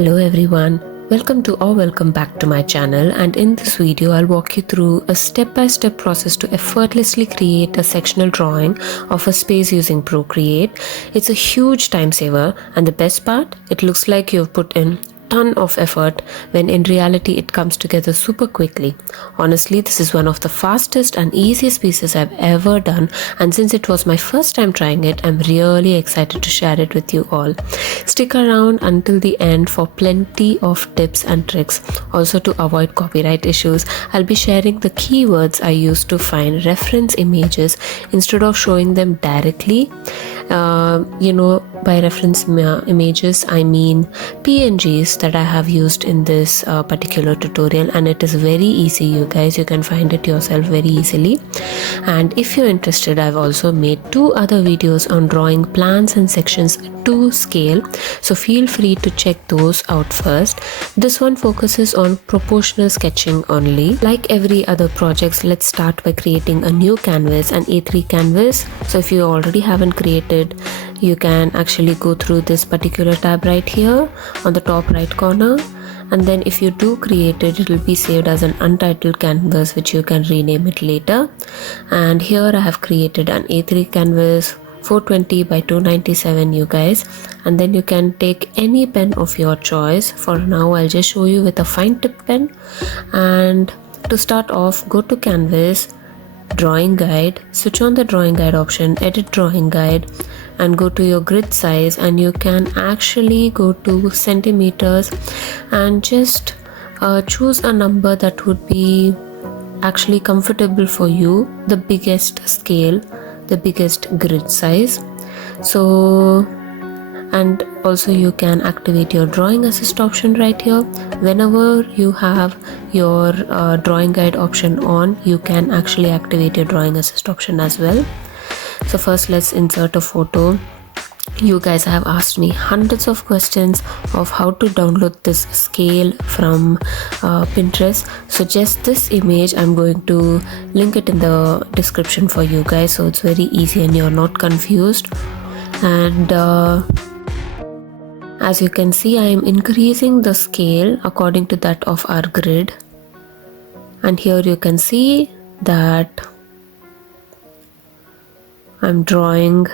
Hello everyone, welcome back to my channel, and in this video I'll walk you through a step-by-step process to effortlessly create a sectional drawing of a space using Procreate. It's a huge time saver, and the best part, it looks like you've put in ton of effort when in reality it comes together super quickly. Honestly, this is one of the fastest and easiest pieces I've ever done, and since it was my first time trying it, I'm really excited to share it with you all. Stick around until the end for plenty of tips and tricks. Also, to avoid copyright issues, I'll be sharing the keywords I use to find reference images instead of showing them directly. By reference images I mean PNGs that I have used in this particular tutorial, and it is very easy, you guys. You can find it yourself very easily. And if you're interested, I've also made 2 other videos on drawing plans and sections to scale, so feel free to check those out first. This one focuses on proportional sketching only. Like every other projects, let's start by creating a new canvas, an A3 canvas. So if you already haven't created, you can actually go through this particular tab right here on the top right corner, and then if you do create it, it will be saved as an untitled canvas, which you can rename it later. And here I have created an A3 canvas 420 by 297, you guys, and then you can take any pen of your choice. For now I'll just show you with a fine tip pen. And to start off, go to canvas, drawing guide, switch on the drawing guide option, edit drawing guide, and go to your grid size, and you can actually go to centimeters and just choose a number that would be actually comfortable for you, the biggest scale, the biggest grid size. So, and also you can activate your drawing assist option right here. Whenever you have your drawing guide option on, you can actually activate your drawing assist option as well. So first, let's insert a photo. You guys have asked me hundreds of questions of how to download this scale from Pinterest. So just this image, I'm going to link it in the description for you guys, so it's very easy and you're not confused. And as you can see, I am increasing the scale according to that of our grid. And here you can see that I'm drawing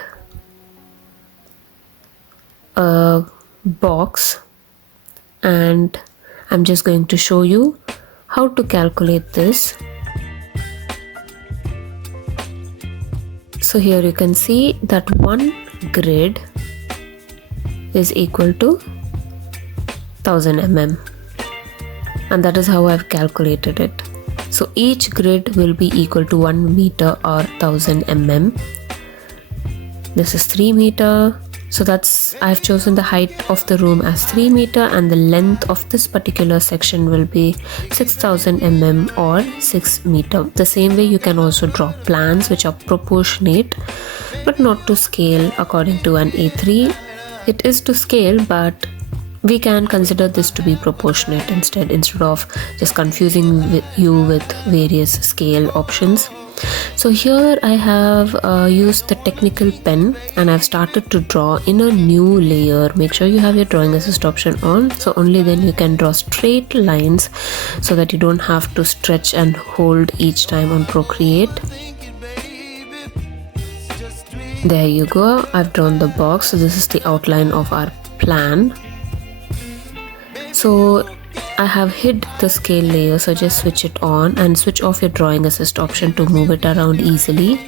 a box, and I'm just going to show you how to calculate this. So here you can see that one grid is equal to 1000 mm, and that is how I've calculated it. So each grid will be equal to 1 meter or 1000 mm. This is 3 meter, so I've chosen the height of the room as 3 meter, and the length of this particular section will be 6000 mm or 6 meter. The same way you can also draw plans which are proportionate but not to scale according to an A3. It is to scale, but we can consider this to be proportionate instead of just confusing you with various scale options. So here I have used the technical pen, and I've started to draw in a new layer. Make sure you have your drawing assist option on, so only then you can draw straight lines so that you don't have to stretch and hold each time on Procreate. There you go, I've drawn the box. So this is the outline of our plan. So I have hid the scale layer, so just switch it on and switch off your drawing assist option to move it around easily.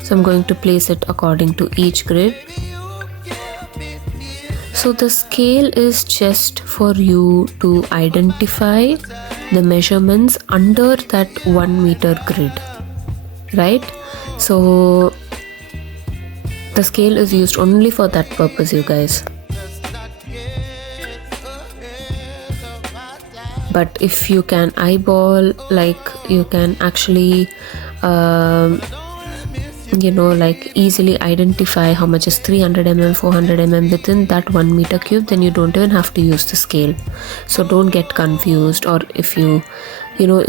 So I'm going to place it according to each grid. So the scale is just for you to identify the measurements under that 1 meter grid, right? So the scale is used only for that purpose, you guys. But if you can eyeball, like you can actually like easily identify how much is 300 mm, 400 mm within that 1 meter cube, then you don't even have to use the scale. So don't get confused. Or if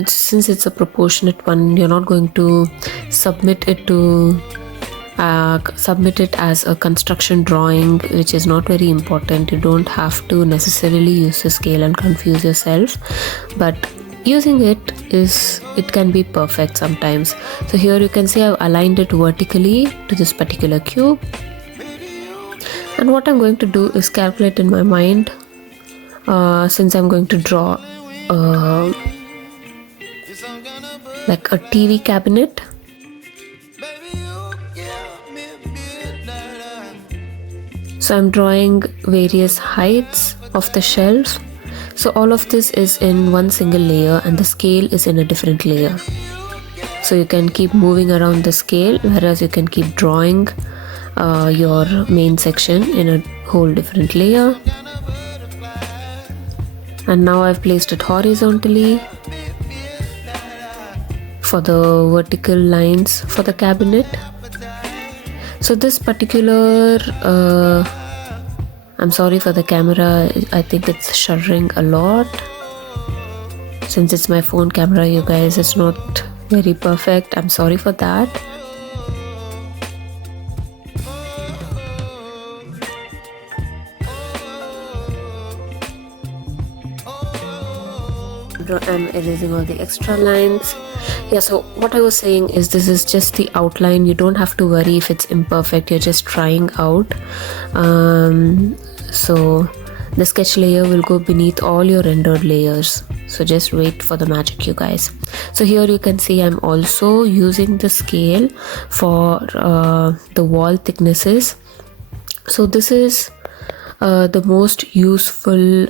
since it's a proportionate one, you're not going to submit it to submit it as a construction drawing, which is not very important. You don't have to necessarily use the scale and confuse yourself, but using it can be perfect sometimes. So here you can see I've aligned it vertically to this particular cube, and what I'm going to do is calculate in my mind, since I'm going to draw like a TV cabinet. So I'm drawing various heights of the shelf. So all of this is in one single layer and the scale is in a different layer. So you can keep moving around the scale, whereas you can keep drawing your main section in a whole different layer. And now I've placed it horizontally for the vertical lines for the cabinet. So this particular, I'm sorry for the camera, I think it's shuddering a lot. Since it's my phone camera, you guys, it's not very perfect. I'm sorry for that. I'm erasing all the extra lines. Yeah, so what I was saying is this is just the outline. You don't have to worry if it's imperfect. You're just trying out. So the sketch layer will go beneath all your rendered layers. So just wait for the magic, you guys. So here you can see I'm also using the scale for the wall thicknesses. So this is the most useful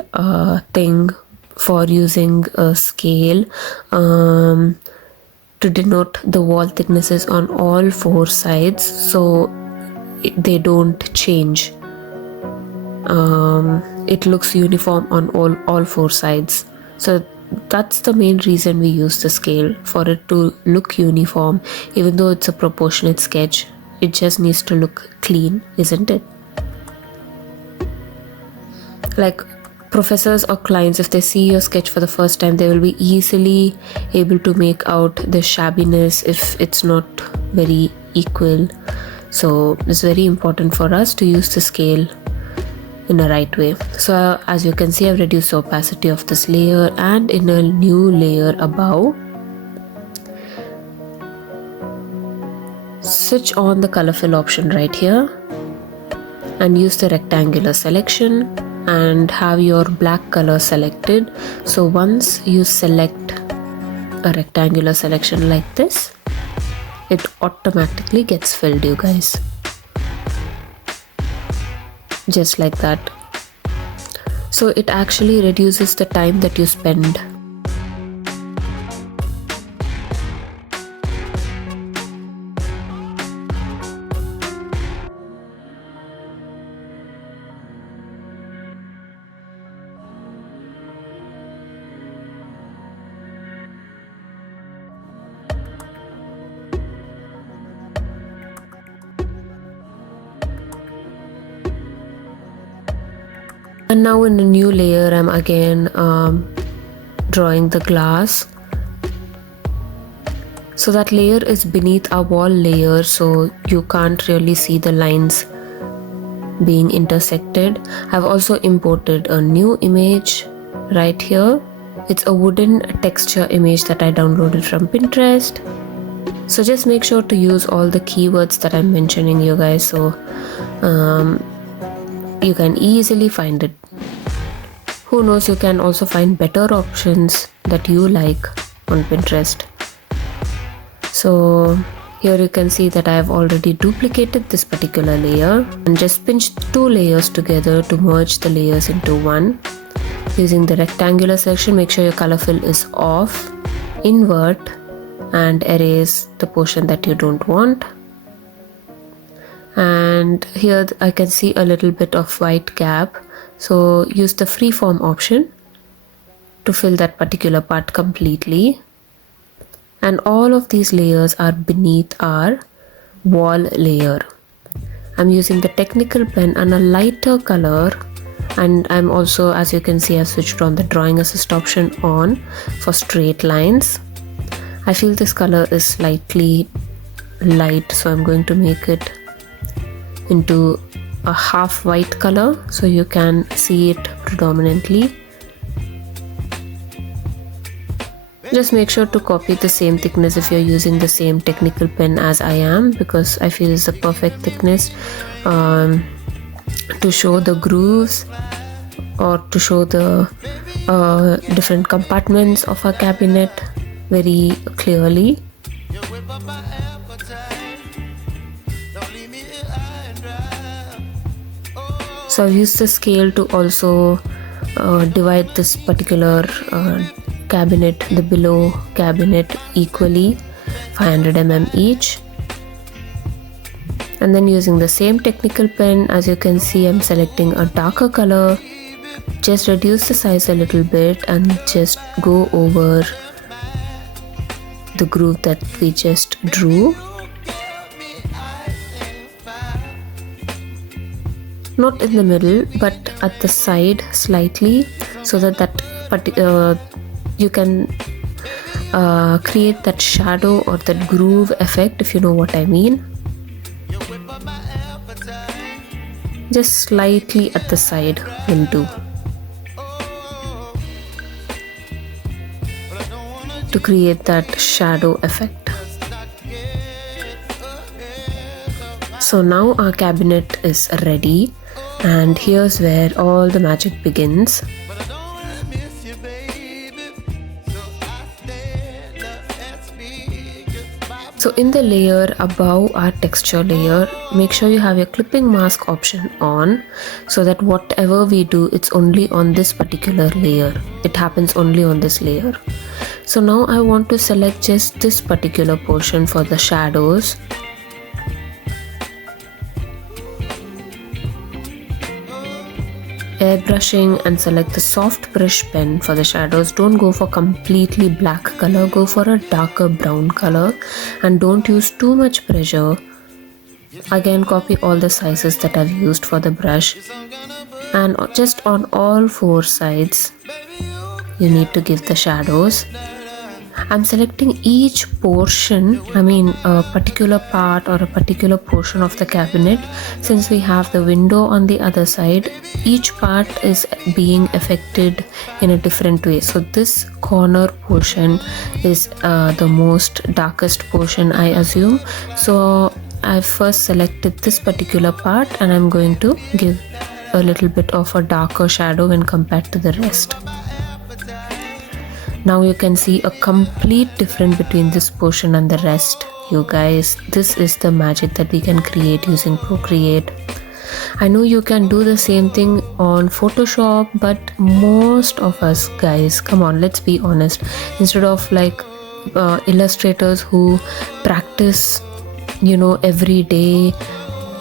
thing for using a scale to denote the wall thicknesses on all four sides, so they don't change. It looks uniform on all four sides. So that's the main reason we use the scale, for it to look uniform. Even though it's a proportionate sketch, it just needs to look clean, isn't it? Like professors or clients, if they see your sketch for the first time, they will be easily able to make out the shabbiness if it's not very equal. So it's very important for us to use the scale in a right way. So as you can see, I've reduced the opacity of this layer, and in a new layer above, switch on the color fill option right here and use the rectangular selection and have your black color selected. So once you select a rectangular selection like this, it automatically gets filled, you guys, just like that. So it actually reduces the time that you spend. And now in a new layer, I'm again drawing the glass. So that layer is beneath our wall layer, so you can't really see the lines being intersected. I've also imported a new image right here. It's a wooden texture image that I downloaded from Pinterest. So just make sure to use all the keywords that I'm mentioning, you guys, so you can easily find it. Who knows, you can also find better options that you like on Pinterest. So here you can see that I have already duplicated this particular layer and just pinched two layers together to merge the layers into one. Using the rectangular section, make sure your color fill is off, invert and erase the portion that you don't want. And here I can see a little bit of white gap, so use the freeform option to fill that particular part completely. And all of these layers are beneath our wall layer. I'm using the technical pen and a lighter color, and I'm also, as you can see, I've switched on the drawing assist option on for straight lines. I feel this color is slightly light, so I'm going to make it into a half white color so you can see it predominantly. Just make sure to copy the same thickness if you're using the same technical pen as I am, because I feel it's the perfect thickness to show the grooves or to show the different compartments of a cabinet very clearly. So I've used the scale to also divide this particular cabinet, the below cabinet, equally, 500 mm each. And then using the same technical pen, as you can see, I'm selecting a darker color. Just reduce the size a little bit and just go over the groove that we just drew. Not in the middle, but at the side slightly, so that you can create that shadow or that groove effect, if you know what I mean. Just slightly at the side will do, to create that shadow effect. So now our cabinet is ready, and here's where all the magic begins. So in the layer above our texture layer, make sure you have your clipping mask option on, so that whatever we do, it's only on this particular layer. It happens only on this layer. So now I want to select just this particular portion for the shadows. Airbrushing and select the soft brush pen for the shadows. Don't go for completely black color, go for a darker brown color, and don't use too much pressure. Again, copy all the sizes that I've used for the brush, and just on all four sides you need to give the shadows. I'm selecting each portion, a particular part or a particular portion of the cabinet. Since we have the window on the other side, each part is being affected in a different way. So this corner portion is the most darkest portion, I assume. So I've first selected this particular part, and I'm going to give a little bit of a darker shadow when compared to the rest. Now you can see a complete difference between this portion and the rest. You guys, this is the magic that we can create using Procreate. I know you can do the same thing on Photoshop, but most of us guys, come on, let's be honest, instead of like illustrators who practice every day,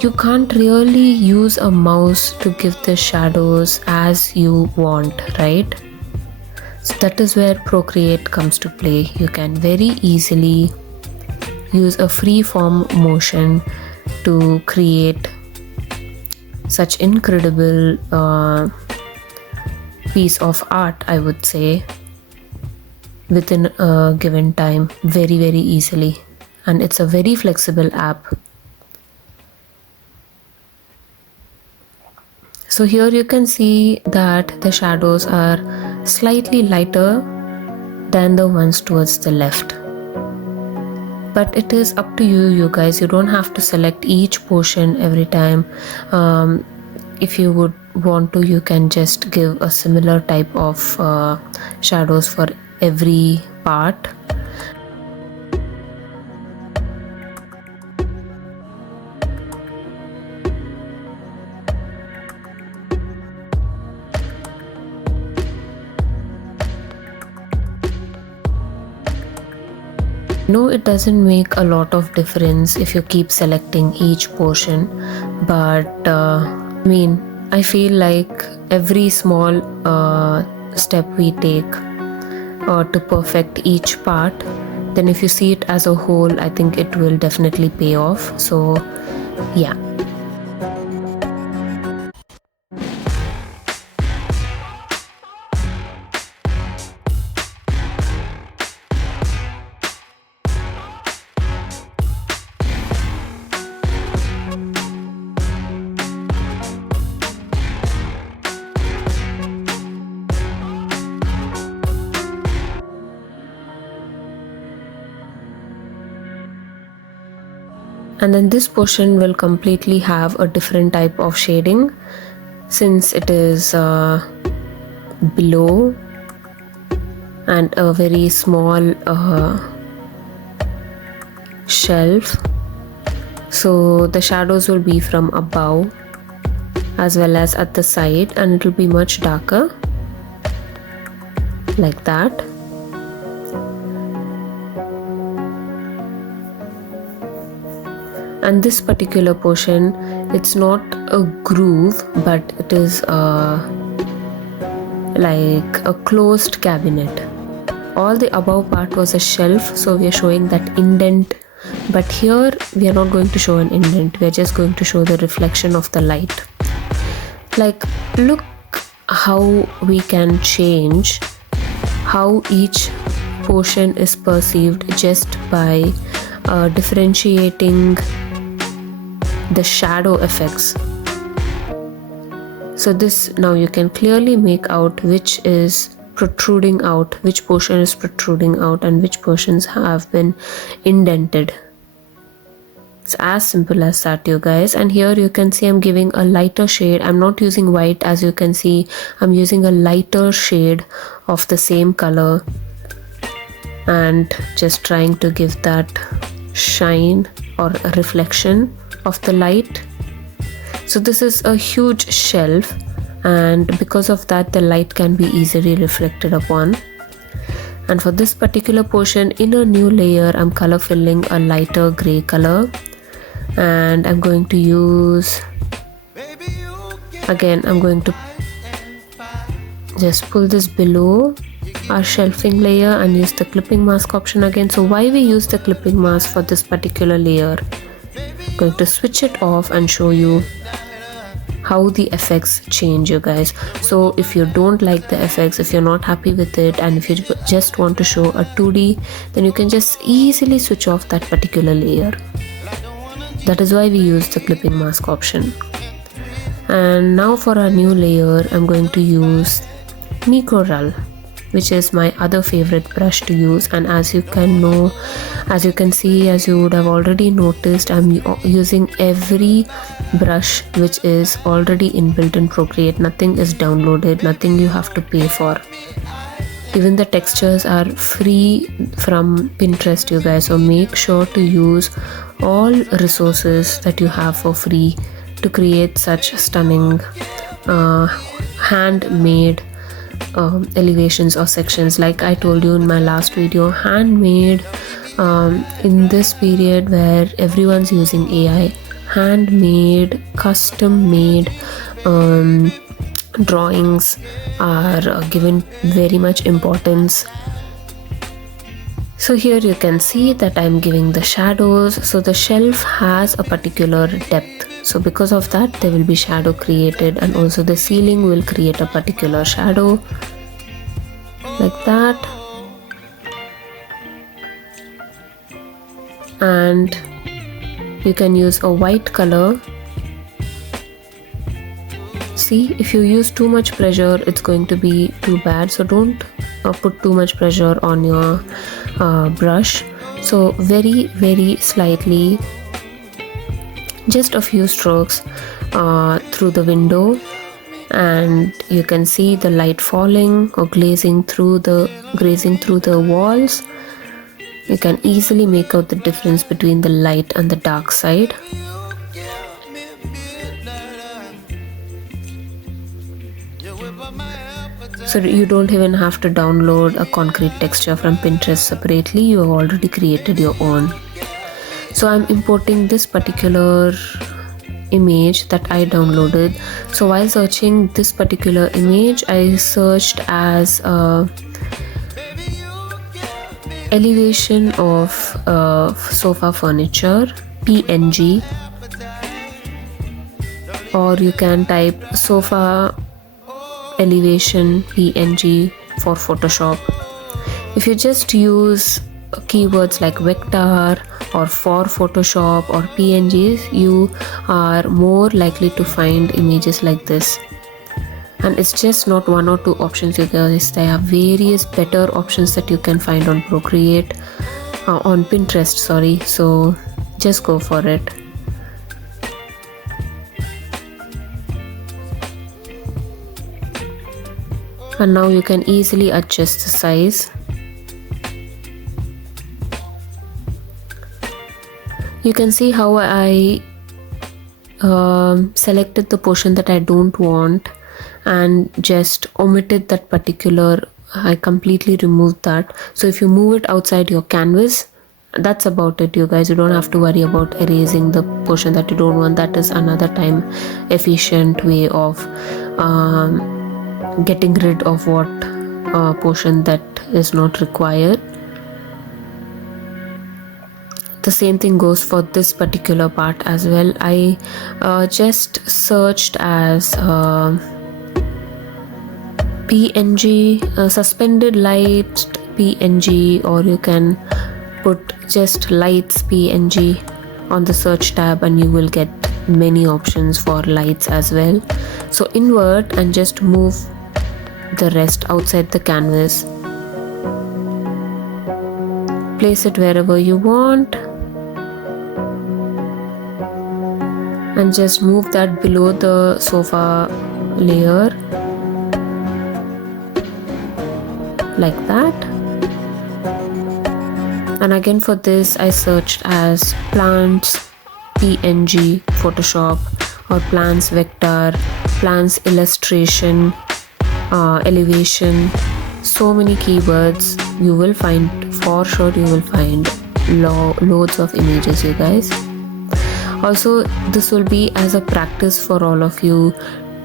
you can't really use a mouse to give the shadows as you want, right? So that is where Procreate comes to play. You can very easily use a free-form motion to create such incredible piece of art, I would say, within a given time, very, very easily. And it's a very flexible app. So here you can see that the shadows are slightly lighter than the ones towards the left. But it is up to you guys. You don't have to select each portion every time. If you would want to, you can just give a similar type of shadows for every part. No, it doesn't make a lot of difference if you keep selecting each portion, but I feel like every small step we take to perfect each part, then if you see it as a whole, I think it will definitely pay off. So yeah. And then this portion will completely have a different type of shading since it is below and a very small shelf. So the shadows will be from above as well as at the side, and it will be much darker like that. And this particular portion, it's not a groove, but it is like a closed cabinet. All the above part was a shelf, so we are showing that indent, but here we are not going to show an indent, we are just going to show the reflection of the light. Like, look how we can change how each portion is perceived just by differentiating the shadow effects. So this, now you can clearly make out which is protruding out, which portion is protruding out, and which portions have been indented. It's as simple as that, you guys. And here you can see I'm giving a lighter shade. I'm not using white, as you can see. I'm using a lighter shade of the same color and just trying to give that shine or a reflection of the light. So this is a huge shelf, and because of that the light can be easily reflected upon. And for this particular portion, in a new layer, I'm color filling a lighter gray color, and I'm going to use, again I'm going to just pull this below our shelving layer and use the clipping mask option again. So why we use the clipping mask for this particular layer, I'm going to switch it off and show you how the effects change, you guys. So if you don't like the effects, if you're not happy with it, and if you just want to show a 2D, then you can just easily switch off that particular layer. That is why we use the clipping mask option. And now for our new layer, I'm going to use Microral, which is my other favorite brush to use. And as you can see, as you would have already noticed, I'm using every brush which is already inbuilt in Procreate. Nothing is downloaded, nothing you have to pay for. Even the textures are free from Pinterest, you guys. So make sure to use all resources that you have for free to create such stunning handmade elevations or sections. Like I told you in my last video, handmade in this period where everyone's using AI, handmade, custom made drawings are given very much importance. So here you can see that I'm giving the shadows. So the shelf has a particular depth, so because of that there will be shadow created, and also the ceiling will create a particular shadow like that. And you can use a white color. See, if you use too much pressure, it's going to be too bad, so don't put too much pressure on your brush. So very, very slightly, just a few strokes through the window, and you can see the light falling or grazing through the walls. You can easily make out the difference between the light and the dark side. So you don't even have to download a concrete texture from Pinterest separately. You have already created your own. So I'm importing this particular image that I downloaded. So while searching this particular image, I searched as elevation of sofa furniture PNG, or you can type sofa elevation PNG for Photoshop. If you just use keywords like vector or for Photoshop or PNGs, you are more likely to find images like this. And it's just not one or two options, you guys. There are various better options that you can find on Procreate, on Pinterest, sorry. So just go for it. And now you can easily adjust the size. You can see how I selected the portion that I don't want and just omitted that particular. I completely removed that. So if you move it outside your canvas, that's about it, you guys. You don't have to worry about erasing the portion that you don't want. That is another time efficient way of getting rid of what portion that is not required. The same thing goes for this particular part as well. I just searched as PNG, suspended lights PNG, or you can put just lights PNG on the search tab and you will get many options for lights as well. So invert and just move the rest outside the canvas. Place it wherever you want and just move that below the sofa layer like that. And again for this I searched as plants PNG Photoshop, or plants vector, plants illustration, elevation. So many keywords. You will find, for sure you will find loads of images, you guys. Also this will be as a practice for all of you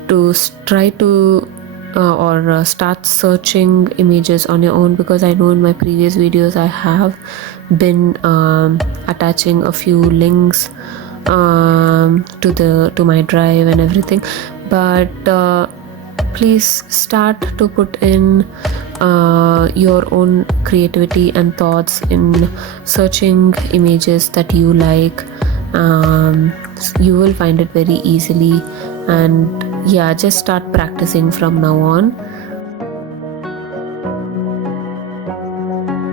to try to start searching images on your own, because I know in my previous videos I have been attaching a few links to my drive and everything, but please start to put in your own creativity and thoughts in searching images that you like. You will find it very easily, and yeah, just start practicing from now on.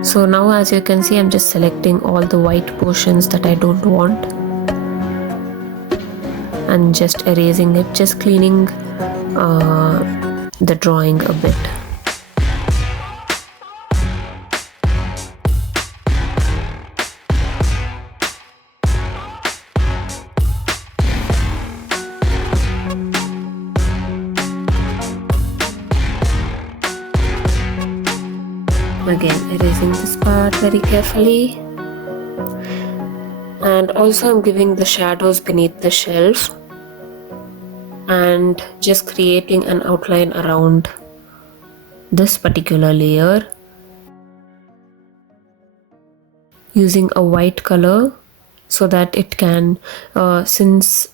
So now as you can see, I'm just selecting all the white portions that I don't want and just erasing it, just cleaning the drawing a bit. Again, erasing this part very carefully, and also I'm giving the shadows beneath the shelf and just creating an outline around this particular layer using a white color, so that it can, since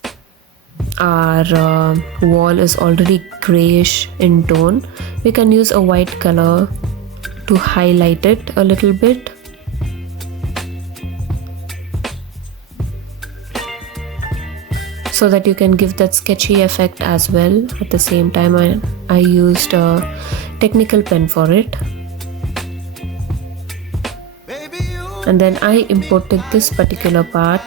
our wall is already grayish in tone, we can use a white color to highlight it a little bit. So that you can give that sketchy effect as well. At the same time, I used a technical pen for it. And then I imported this particular part.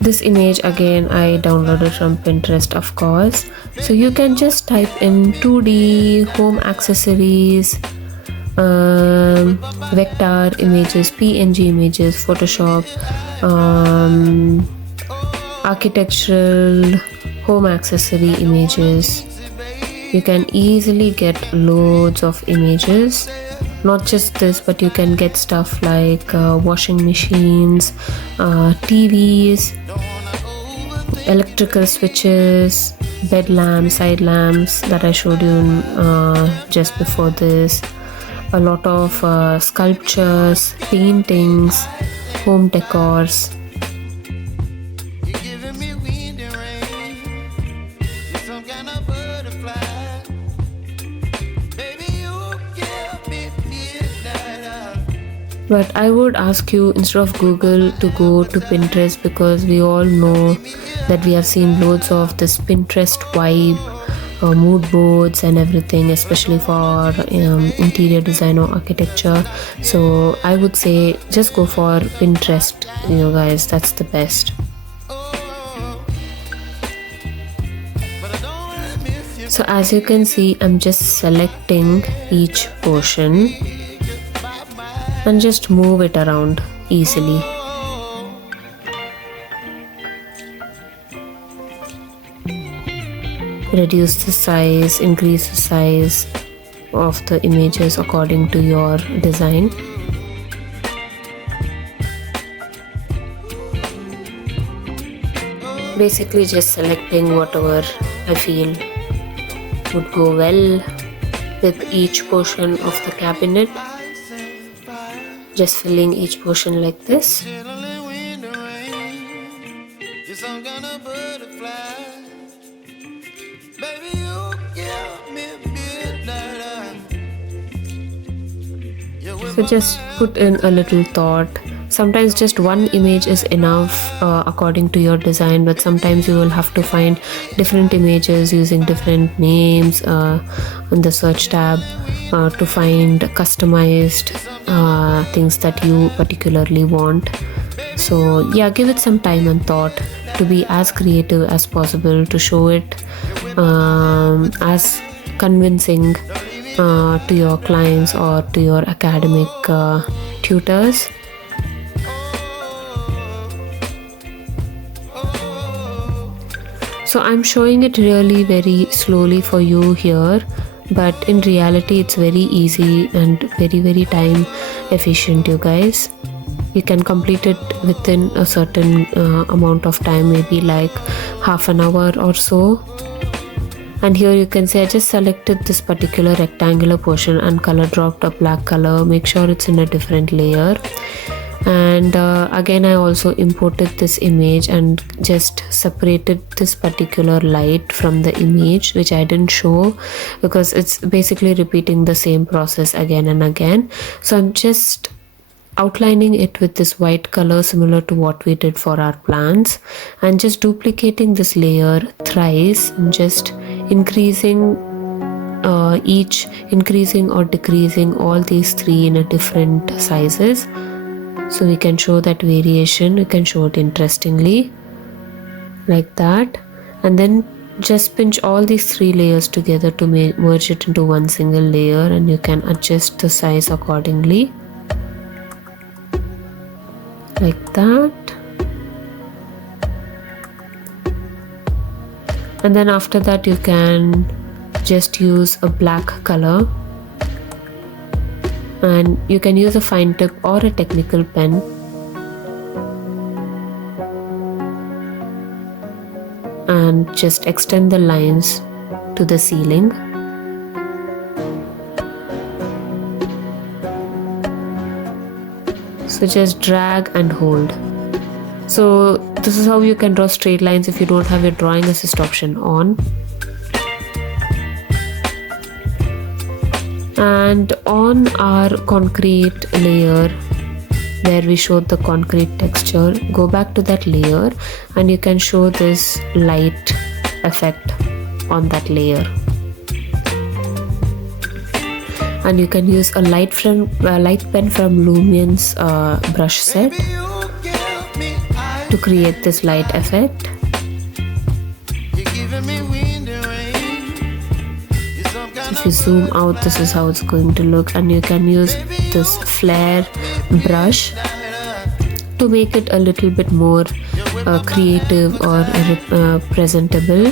This image again I downloaded from Pinterest, of course. So you can just type in 2D home accessories, vector images, PNG images, Photoshop, architectural home accessory images. You can easily get loads of images. Not just this, but you can get stuff like washing machines, TVs, electrical switches, bed lamps, side lamps that I showed you just before this. A lot of sculptures, paintings, home decors. But I would ask you, instead of Google, to go to Pinterest, because we all know that we have seen loads of this Pinterest vibe mood boards and everything, especially for interior design or architecture. So I would say just go for Pinterest, guys, that's the best. So as you can see, I'm just selecting each portion and just move it around easily. Reduce the size, increase the size of the images according to your design. Basically just selecting whatever I feel would go well with each portion of the cabinet. Just filling each portion like this. So just put in a little thought. Sometimes just one image is enough according to your design, but sometimes you will have to find different images using different names on the search tab to find customized things that you particularly want. So yeah, give it some time and thought to be as creative as possible, to show it as convincing to your clients or to your academic tutors. So I'm showing it really very slowly for you here, but in reality it's very easy and very time efficient, you guys. You can complete it within a certain amount of time, maybe like half an hour or so. And here you can see I just selected this particular rectangular portion and color dropped a black color. Make sure it's in a different layer. And again I also imported this image and just separated this particular light from the image, which I didn't show because it's basically repeating the same process again and again. So I'm just outlining it with this white color similar to what we did for our plants, and just duplicating this layer thrice and just increasing or decreasing all these three in a different sizes, so we can show that variation. We can show it interestingly like that, and then just pinch all these three layers together to merge it into one single layer, and you can adjust the size accordingly like that. And then after that you can just use a black color, and you can use a fine tip or a technical pen and just extend the lines to the ceiling. So just drag and hold. So this is how you can draw straight lines if you don't have your drawing assist option on. And on our concrete layer where we showed the concrete texture, go back to that layer and you can show this light effect on that layer. And you can use a light pen from Lumien's brush set to create this light effect. If you zoom out, this is how it's going to look, and you can use this flare brush to make it a little bit more creative or presentable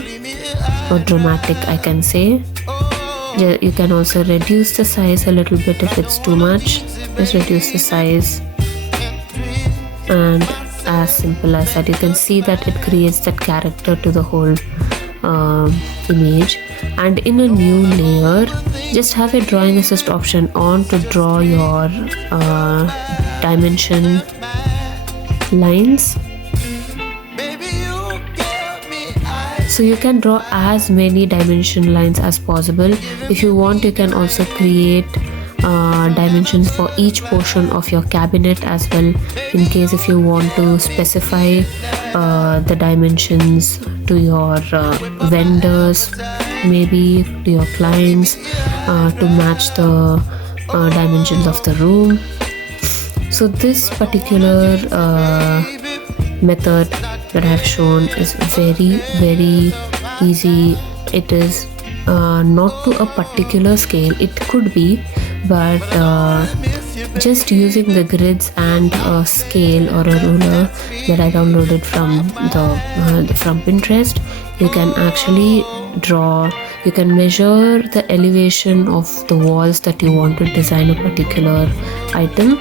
or dramatic, I can say. You can also reduce the size a little bit if it's too much. Just reduce the size, and as simple as that. You can see that it creates that character to the whole image. And in a new layer, just have a drawing assist option on to draw your dimension lines. So you can draw as many dimension lines as possible. If you want, you can also create dimensions for each portion of your cabinet as well, in case if you want to specify the dimensions to your vendors, maybe to your clients, to match the dimensions of the room. So this particular method that I have shown is very easy. It is not to a particular scale, it could be, but just using the grids and a scale or a ruler that I downloaded from from Pinterest, you can actually draw. You can measure the elevation of the walls that you want to design a particular item,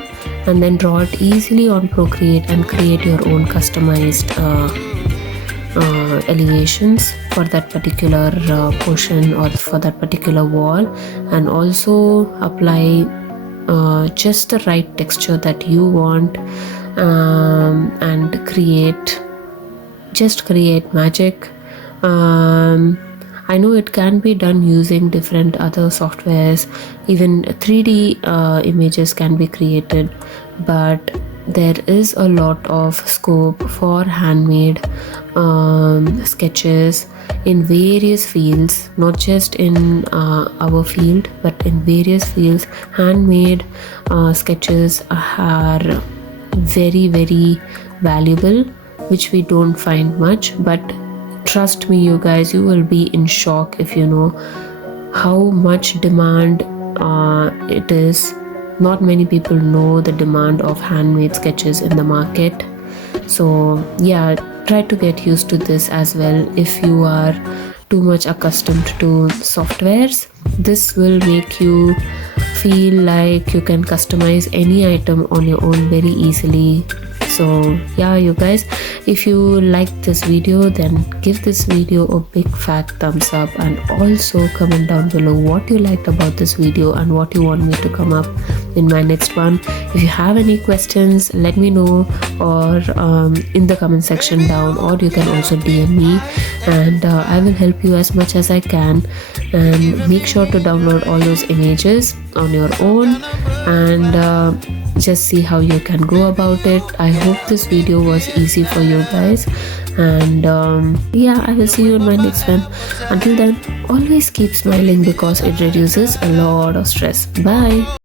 and then draw it easily on Procreate and create your own customized elevations for that particular portion or for that particular wall, and also apply just the right texture that you want, and create magic. I know it can be done using different other softwares, even 3D images can be created, but there is a lot of scope for handmade sketches in various fields, not just in our field, but in various fields. Handmade sketches are very valuable, which we don't find much, but trust me, you guys, you will be in shock if you know how much demand it is. Not many people know the demand of handmade sketches in the market. So yeah, try to get used to this as well. If you are too much accustomed to softwares, this will make you feel like you can customize any item on your own very easily. So yeah, you guys, if you liked this video, then give this video a big fat thumbs up, and also comment down below what you liked about this video and what you want me to come up in my next one. If you have any questions, let me know, or in the comment section down, or you can also DM me, and I will help you as much as I can. And make sure to download all those images on your own, and just see how you can go about it. I hope this video was easy for you guys, and yeah, I will see you in my next one. Until then, always keep smiling because it reduces a lot of stress. Bye.